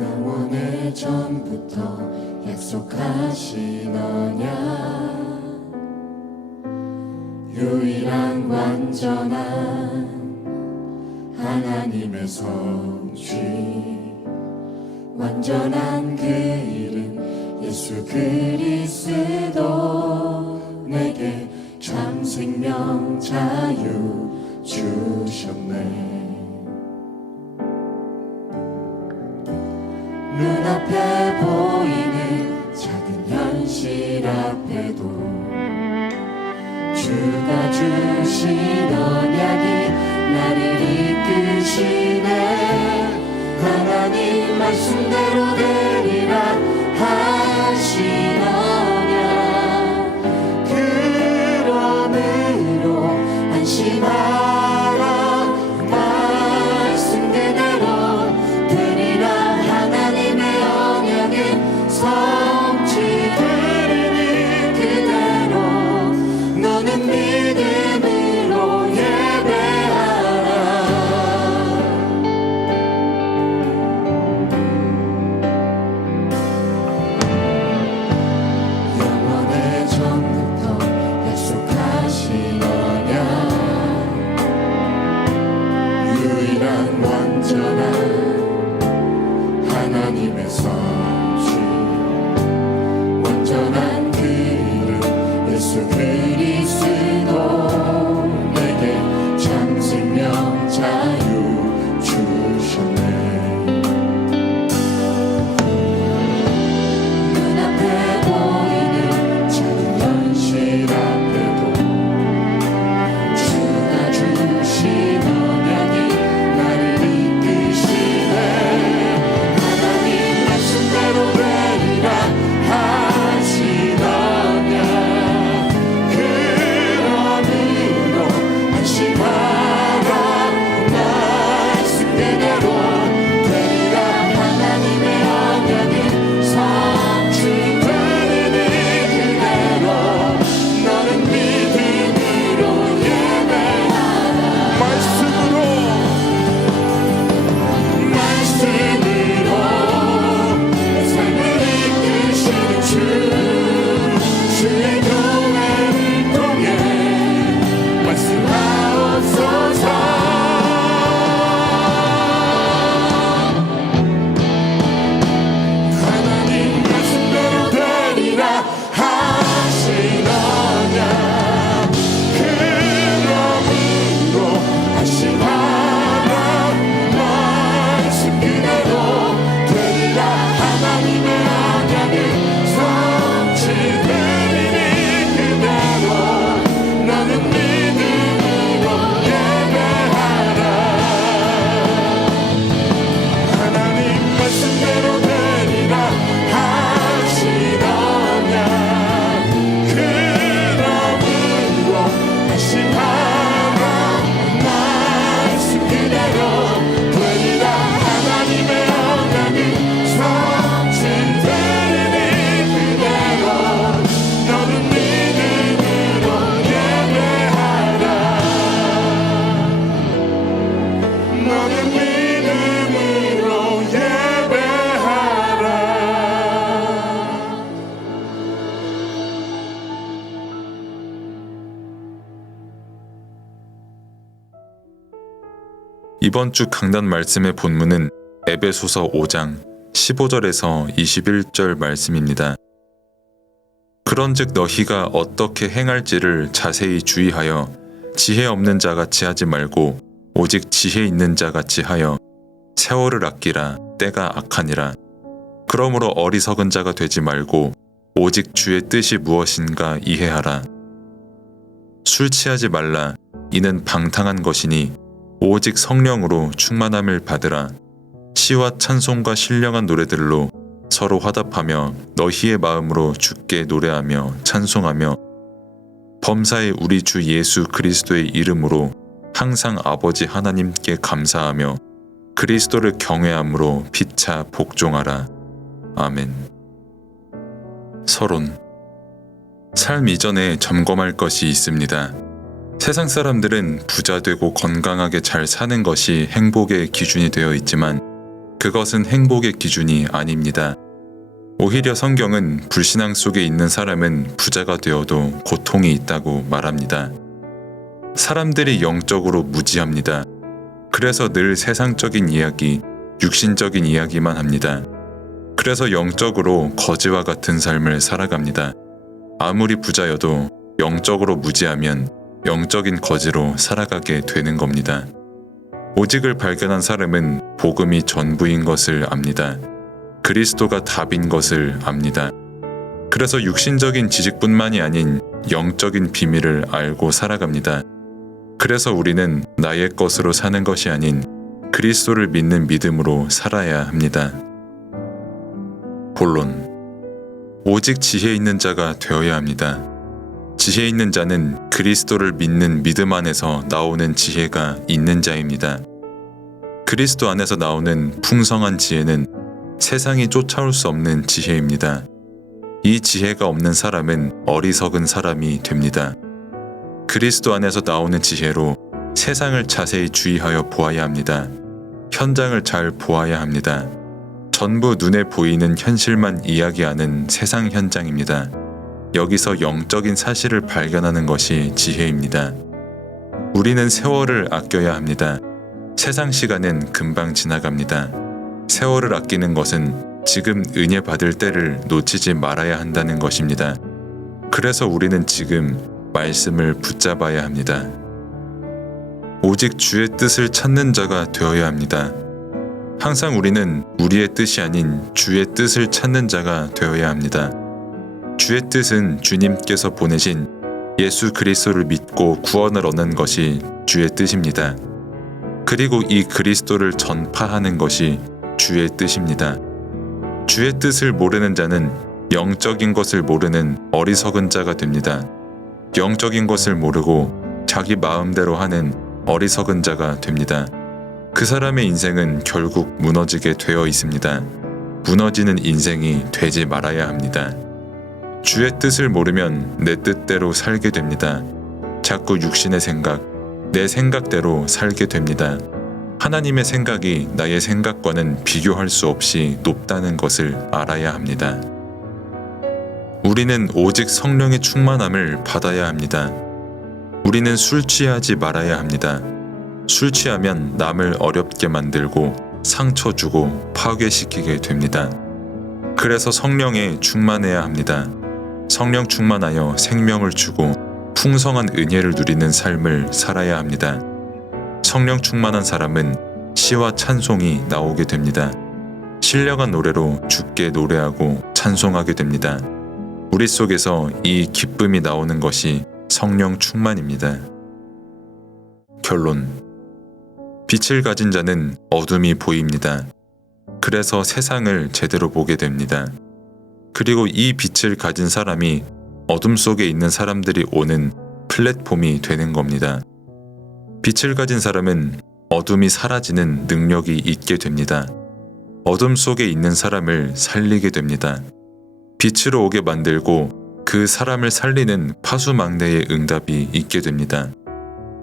영원의 전부터 약속하신 언약, 유일한 완전한 하나님의 성취, 완전한 그 이름 예수 그리스도, 내게 참 생명 자유 주셨네. 눈앞에 보이는 작은 현실 앞에도 주가 주신 언약이 나를 이끄시네. 하나님 말씀대로 되리라 하신 언약, 그러므로 안심하라. 말씀 그대로 되리라. 하나님의 언약은 성취되리니 그대로 너는 믿음으로 예배하라. 영원의 전부터 약속하신 언약, 유일한 완전한 하나님의 성취, 완전한 그 이름 예수 그리스도, 내게 참 생명 자유 주셨네. 눈앞에 보이는 작은 현실 앞에도 주가 주신 언약이 나를 이끄시네. 하나님 말씀대로 되리라 하신 언약, 그러므로 안심하라. 말씀 그대로 되리라. 하나님의 언약은 성취되리니 그대로 너는 믿음으로 예배하라. 말씀으로 내 삶을 이끄시는 주, 주의 교회를 통해 말씀하옵소서. 하나님 말씀대로 되리라 하신 언약, 그러므로 안심하라. 말씀 그대로 되리라. 하나님의 언약은 성취되리니 그대로 너는 믿음으로 예배하라. 하나님 말씀대로 되리라 하신 언약, 그러므로 안심하라. 말씀 그대로 되리라. 하나님의 언약은 성취되리니 그대로 너는 믿음으로 예배하라. 너는 믿음으로 예배하라. 이번 주 강단 말씀의 본문은 에베소서 5장 15절에서 21절 말씀입니다. 그런즉 너희가 어떻게 행할지를 자세히 주의하여 지혜 없는 자같이 하지 말고 오직 지혜 있는 자같이 하여 세월을 아끼라. 때가 악하니라. 그러므로 어리석은 자가 되지 말고 오직 주의 뜻이 무엇인가 이해하라. 술 취하지 말라. 이는 방탕한 것이니 오직 성령으로 충만함을 받으라. 시와 찬송과 신령한 노래들로 서로 화답하며 너희의 마음으로 주께 노래하며 찬송하며 범사의 우리 주 예수 그리스도의 이름으로 항상 아버지 하나님께 감사하며 그리스도를 경외함으로 피차 복종하라. 아멘. 서론. 삶 이전에 점검할 것이 있습니다. 세상 사람들은 부자 되고 건강하게 잘 사는 것이 행복의 기준이 되어 있지만 그것은 행복의 기준이 아닙니다. 오히려 성경은 불신앙 속에 있는 사람은 부자가 되어도 고통이 있다고 말합니다. 사람들이 영적으로 무지합니다. 그래서 늘 세상적인 이야기, 육신적인 이야기만 합니다. 그래서 영적으로 거지와 같은 삶을 살아갑니다. 아무리 부자여도 영적으로 무지하면 영적인 거지로 살아가게 되는 겁니다. 오직을 발견한 사람은 복음이 전부인 것을 압니다. 그리스도가 답인 것을 압니다. 그래서 육신적인 지식뿐만이 아닌 영적인 비밀을 알고 살아갑니다. 그래서 우리는 나의 것으로 사는 것이 아닌 그리스도를 믿는 믿음으로 살아야 합니다. 본론. 오직 지혜 있는 자가 되어야 합니다. 지혜 있는 자는 그리스도를 믿는 믿음 안에서 나오는 지혜가 있는 자입니다. 그리스도 안에서 나오는 풍성한 지혜는 세상이 쫓아올 수 없는 지혜입니다. 이 지혜가 없는 사람은 어리석은 사람이 됩니다. 그리스도 안에서 나오는 지혜로 세상을 자세히 주의하여 보아야 합니다. 현장을 잘 보아야 합니다. 전부 눈에 보이는 현실만 이야기하는 세상 현장입니다. 여기서 영적인 사실을 발견하는 것이 지혜입니다. 우리는 세월을 아껴야 합니다. 세상 시간은 금방 지나갑니다. 세월을 아끼는 것은 지금 은혜 받을 때를 놓치지 말아야 한다는 것입니다. 그래서 우리는 지금 말씀을 붙잡아야 합니다. 오직 주의 뜻을 찾는 자가 되어야 합니다. 항상 우리는 우리의 뜻이 아닌 주의 뜻을 찾는 자가 되어야 합니다. 주의 뜻은 주님께서 보내신 예수 그리스도를 믿고 구원을 얻는 것이 주의 뜻입니다. 그리고 이 그리스도를 전파하는 것이 주의 뜻입니다. 주의 뜻을 모르는 자는 영적인 것을 모르는 어리석은 자가 됩니다. 영적인 것을 모르고 자기 마음대로 하는 어리석은 자가 됩니다. 그 사람의 인생은 결국 무너지게 되어 있습니다. 무너지는 인생이 되지 말아야 합니다. 주의 뜻을 모르면 내 뜻대로 살게 됩니다. 자꾸 육신의 생각, 내 생각대로 살게 됩니다. 하나님의 생각이 나의 생각과는 비교할 수 없이 높다는 것을 알아야 합니다. 우리는 오직 성령의 충만함을 받아야 합니다. 우리는 술 취하지 말아야 합니다. 술 취하면 남을 어렵게 만들고 상처 주고 파괴시키게 됩니다. 그래서 성령에 충만해야 합니다. 성령 충만하여 생명을 주고 풍성한 은혜를 누리는 삶을 살아야 합니다. 성령 충만한 사람은 시와 찬송이 나오게 됩니다. 신령한 노래로 주께 노래하고 찬송하게 됩니다. 우리 속에서 이 기쁨이 나오는 것이 성령 충만입니다. 결론. 빛을 가진 자는 어둠이 보입니다. 그래서 세상을 제대로 보게 됩니다. 그리고 이 빛을 가진 사람이 어둠 속에 있는 사람들이 오는 플랫폼이 되는 겁니다. 빛을 가진 사람은 어둠이 사라지는 능력이 있게 됩니다. 어둠 속에 있는 사람을 살리게 됩니다. 빛으로 오게 만들고 그 사람을 살리는 파수망대의 응답이 있게 됩니다.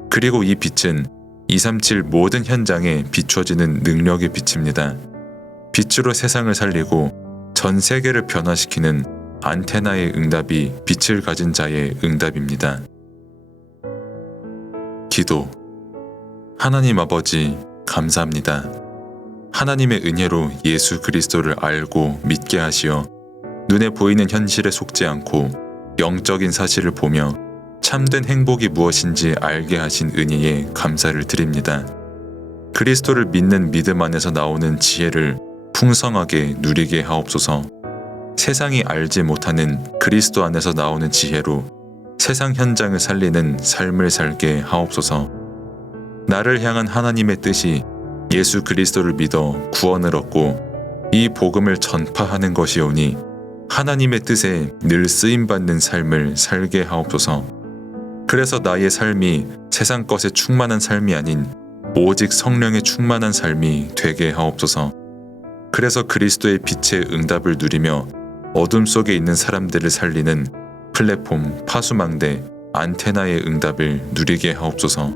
그리고 이 빛은 237 모든 현장에 비춰지는 능력의 빛입니다. 빛으로 세상을 살리고 전 세계를 변화시키는 안테나의 응답이 빛을 가진 자의 응답입니다. 기도. 하나님 아버지, 감사합니다. 하나님의 은혜로 예수 그리스도를 알고 믿게 하시어 눈에 보이는 현실에 속지 않고 영적인 사실을 보며 참된 행복이 무엇인지 알게 하신 은혜에 감사를 드립니다. 그리스도를 믿는 믿음 안에서 나오는 지혜를 풍성하게 누리게 하옵소서. 세상이 알지 못하는 그리스도 안에서 나오는 지혜로 세상 현장을 살리는 삶을 살게 하옵소서. 나를 향한 하나님의 뜻이 예수 그리스도를 믿어 구원을 얻고 이 복음을 전파하는 것이오니 하나님의 뜻에 늘 쓰임받는 삶을 살게 하옵소서. 그래서 나의 삶이 세상 것에 충만한 삶이 아닌 오직 성령에 충만한 삶이 되게 하옵소서. 그래서 그리스도의 빛의 응답을 누리며 어둠 속에 있는 사람들을 살리는 플랫폼, 파수망대, 안테나의 응답을 누리게 하옵소서.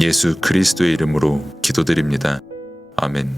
예수 그리스도의 이름으로 기도드립니다. 아멘.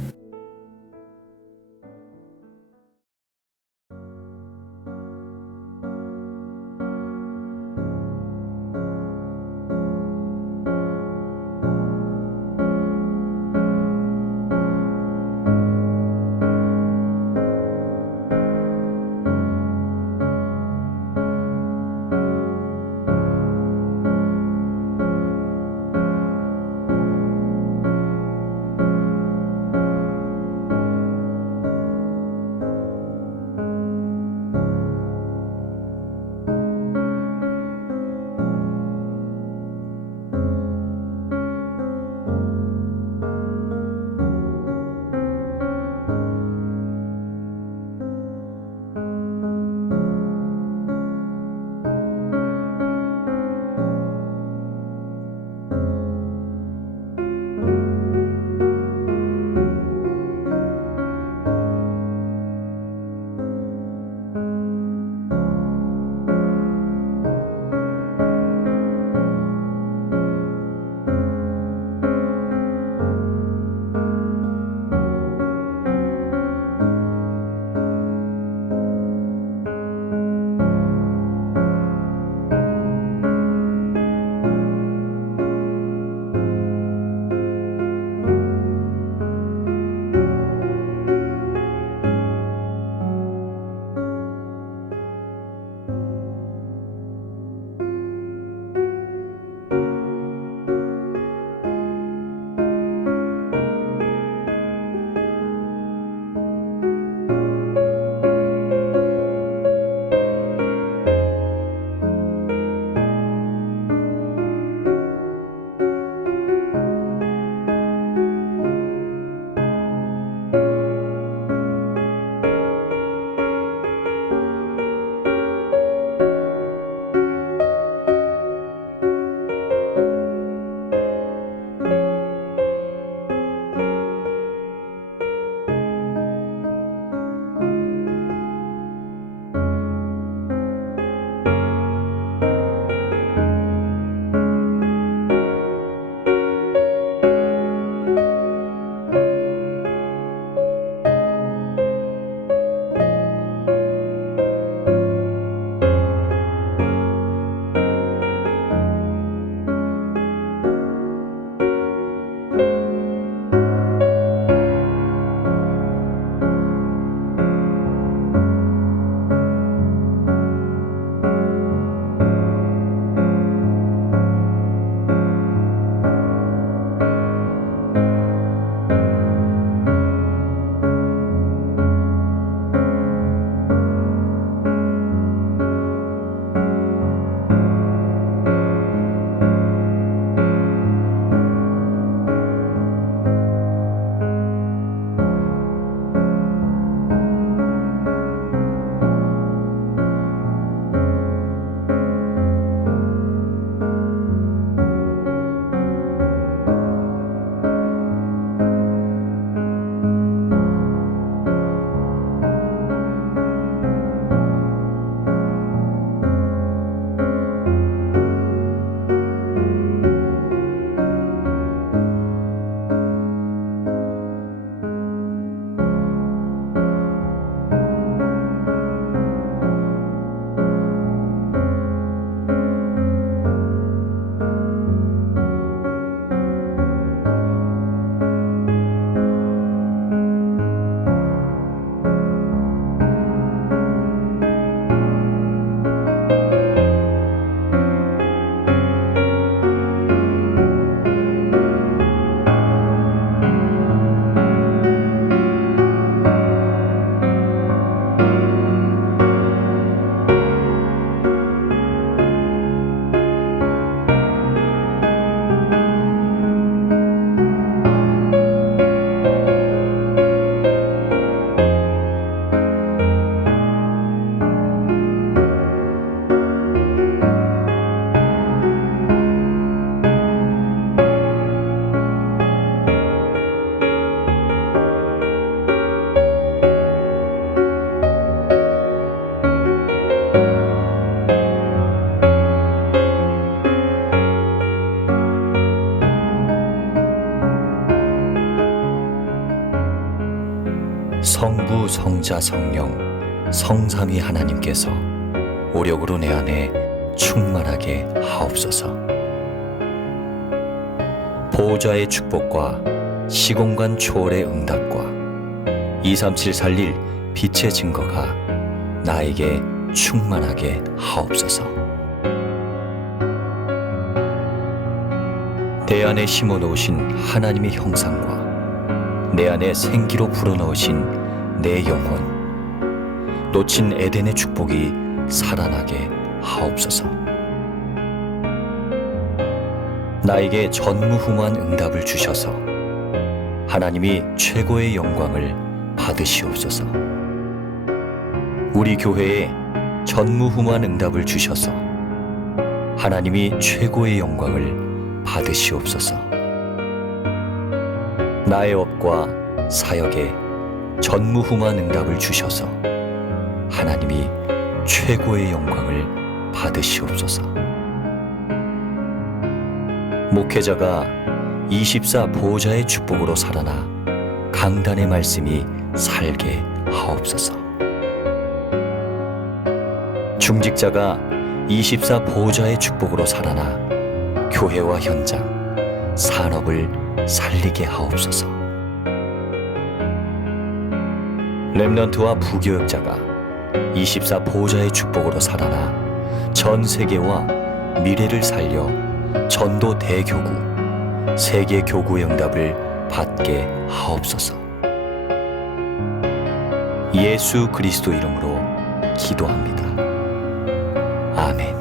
성부, 성자, 성령, 성삼위 하나님께서 오력으로 내 안에 충만하게 하옵소서. 보호자의 축복과 시공간 초월의 응답과 237 살릴 빛의 증거가 나에게 충만하게 하옵소서. 내 안에 심어놓으신 하나님의 형상과 내 안에 생기로 불어넣으신 내 영혼, 놓친 에덴의 축복이 살아나게 하옵소서. 나에게 전무후무한 응답을 주셔서 하나님이 최고의 영광을 받으시옵소서. 우리 교회에 전무후무한 응답을 주셔서 하나님이 최고의 영광을 받으시옵소서. 나의 업과 사역에 전무후무한 응답을 주셔서 하나님이 최고의 영광을 받으시옵소서. 목회자가 24 보호자의 축복으로 살아나 강단의 말씀이 살게 하옵소서. 중직자가 24 보호자의 축복으로 살아나 교회와 현장, 산업을 살리게 하옵소서. 렘넌트와 부교역자가 24 보호자의 축복으로 살아나 전 세계와 미래를 살려 전도 대교구, 세계 교구의 응답을 받게 하옵소서. 예수 그리스도 이름으로 기도합니다. 아멘.